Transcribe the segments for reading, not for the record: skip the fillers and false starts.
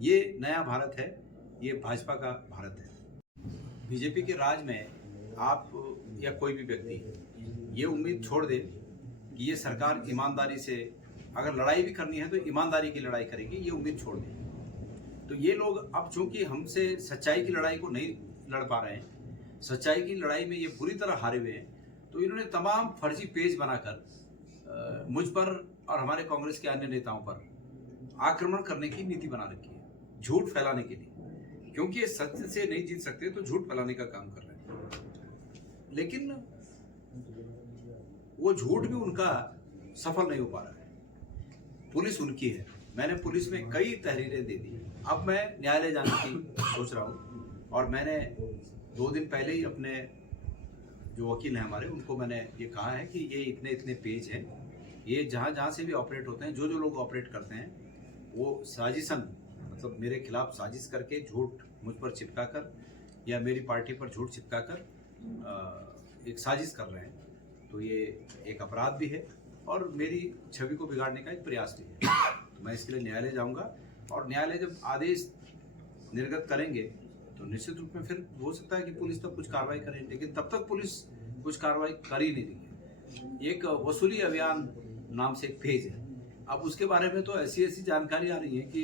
ये नया भारत है, ये भाजपा का भारत है। बीजेपी के राज में आप या कोई भी व्यक्ति ये उम्मीद छोड़ दे कि ये सरकार ईमानदारी से अगर लड़ाई भी करनी है तो ईमानदारी की लड़ाई करेगी, ये उम्मीद छोड़ दे। तो ये लोग अब चूंकि हमसे सच्चाई की लड़ाई को नहीं लड़ पा रहे हैं, सच्चाई की लड़ाई में ये बुरी तरह हारे हुए हैं, तो इन्होंने तमाम फर्जी पेज बनाकर मुझ पर और हमारे कांग्रेस के अन्य नेताओं पर आक्रमण करने की नीति बना रखी है, झूठ फैलाने के लिए। क्योंकि ये सत्य से नहीं जीत सकते तो झूठ फैलाने का काम कर रहे हैं, लेकिन वो झूठ भी उनका सफल नहीं हो पा रहा है। पुलिस उनकी है, मैंने पुलिस में कई तहरीरें दे दी। अब मैं न्यायालय जाने की सोच रहा हूँ और मैंने 2 दिन पहले ही अपने जो वकील हैं हमारे, उनको मैंने ये कहा है कि ये इतने इतने पेज हैं, ये जहाँ जहाँ से भी ऑपरेट होते हैं, जो जो लोग ऑपरेट करते हैं, वो साजिशन मतलब मेरे खिलाफ साजिश करके झूठ मुझ पर चिपका कर या मेरी पार्टी पर झूठ चिपका कर एक साजिश कर रहे हैं। तो ये एक अपराध भी है और मेरी छवि को बिगाड़ने का एक प्रयास भी है। तो मैं इसके लिए न्यायालय जाऊंगा और न्यायालय जब आदेश निर्गत करेंगे तो निश्चित रूप में फिर हो सकता है कि पुलिस तब कुछ कार्रवाई करे, लेकिन तब तक पुलिस कुछ कार्रवाई कर ही नहीं रही है। एक वसूली अभियान नाम से एक पेज है, अब उसके बारे में तो ऐसी ऐसी जानकारी आ रही है कि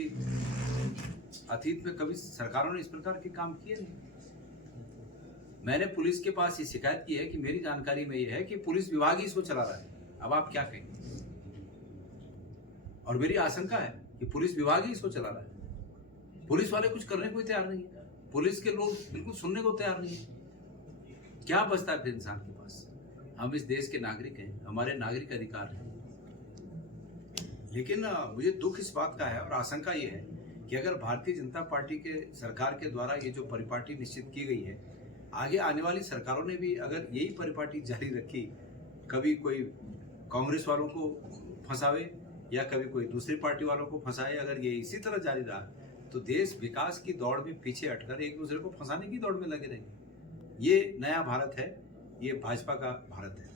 अतीत में कभी सरकारों ने इस प्रकार के काम किए नहीं। मैंने पुलिस के पास ये शिकायत की है कि मेरी जानकारी में ये है कि पुलिस विभाग ही इसको चला रहा है। अब आप क्या कहेंगे? और मेरी आशंका है कि पुलिस विभाग ही इसको चला रहा है। पुलिस वाले कुछ करने को तैयार नहीं है, पुलिस के लोग बिल्कुल सुनने को तैयार नहीं है। क्या बचता है फिर इंसान के पास? हम इस देश के नागरिक हैं, हमारे नागरिक अधिकार हैं। लेकिन मुझे दुख इस बात का है और आशंका ये है कि अगर भारतीय जनता पार्टी के सरकार के द्वारा ये जो परिपाटी निश्चित की गई है, आगे आने वाली सरकारों ने भी अगर यही परिपाटी जारी रखी, कभी कोई कांग्रेस वालों को फंसावे या कभी कोई दूसरी पार्टी वालों को फंसाए, अगर ये इसी तरह जारी रहा तो देश विकास की दौड़ में पीछे हटकर एक दूसरे को फंसाने की दौड़ में लगे रहेंगे। ये नया भारत है, ये भाजपा का भारत है।